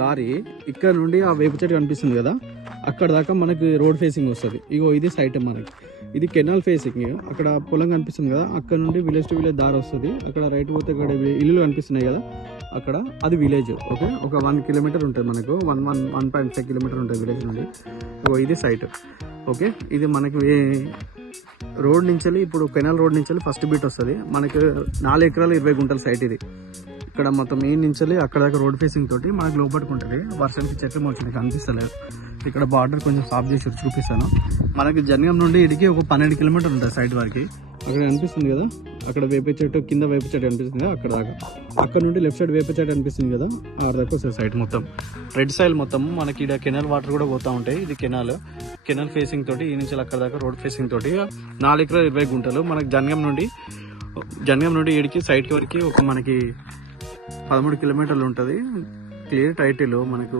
దారి ఇక్కడ నుండి ఆ వేప చెట్టు కనిపిస్తుంది కదా, అక్కడ దాకా మనకి రోడ్ ఫేసింగ్ వస్తుంది. ఇగో ఇది సైట్ మనకి, ఇది కెనాల్ ఫేసింగ్. అక్కడ పొలం కనిపిస్తుంది కదా, అక్కడ నుండి విలేజ్ టు విలేజ్ దారి వస్తుంది. అక్కడ రైట్ పోతే ఇక్కడ ఇల్లులు కనిపిస్తున్నాయి కదా, అక్కడ అది విలేజ్. ఓకే, ఒక 1 కిలోమీటర్ ఉంటుంది మనకు, 1.5 కిలోమీటర్ ఉంటుంది విలేజ్ నుండి. ఇది సైట్. ఓకే, ఇది మనకి రోడ్ నుంచి, ఇప్పుడు కెనాల్ రోడ్ నుంచి ఫస్ట్ బిట్ వస్తుంది మనకి. 4 ఎకరాలు 20 గుంటల సైట్ ఇది. ఇక్కడ మొత్తం మెయిన్ నుంచి అక్కడ దాకా రోడ్ ఫేసింగ్ తోటి మనకి లోపలికి ఉంటుంది. వర్షానికి చెట్లు మొలిచింది కనిపిస్తలేదు. ఇక్కడ బార్డర్ కొంచెం సాఫ్ చేసి చూపిస్తాను. మనకి జనగం నుండి ఇడికి ఒక 12 కిలోమీటర్ ఉంటుంది సైడ్ వరకు. అక్కడ కనిపిస్తుంది కదా, అక్కడ వేప చెట్టు కింద వేప చెట్టు కనిపిస్తుంది కదా, అక్కడ దాకా. అక్కడ నుండి లెఫ్ట్ సైడ్ వేప చెట్టు కనిపిస్తుంది కదా, ఆ దాకా వస్తుంది సైడ్ మొత్తం. రెడ్ సైల్ మొత్తం మనకి ఇక్కడ కెనాల్ వాటర్ కూడా పోతూ ఉంటాయి. ఇది కెనాల్ ఫేసింగ్ తోటి ఈ నుంచి అక్కడ దాకా రోడ్ ఫేసింగ్ తోటి 4 ఎకరాలు 20 గుంటలు. మనకి జనగం నుండి ఇడికి సైడ్కి వరకు ఒక మనకి 13 కిలోమీటర్లు ఉంటుంది. క్లియర్ టైటిల్ మనకు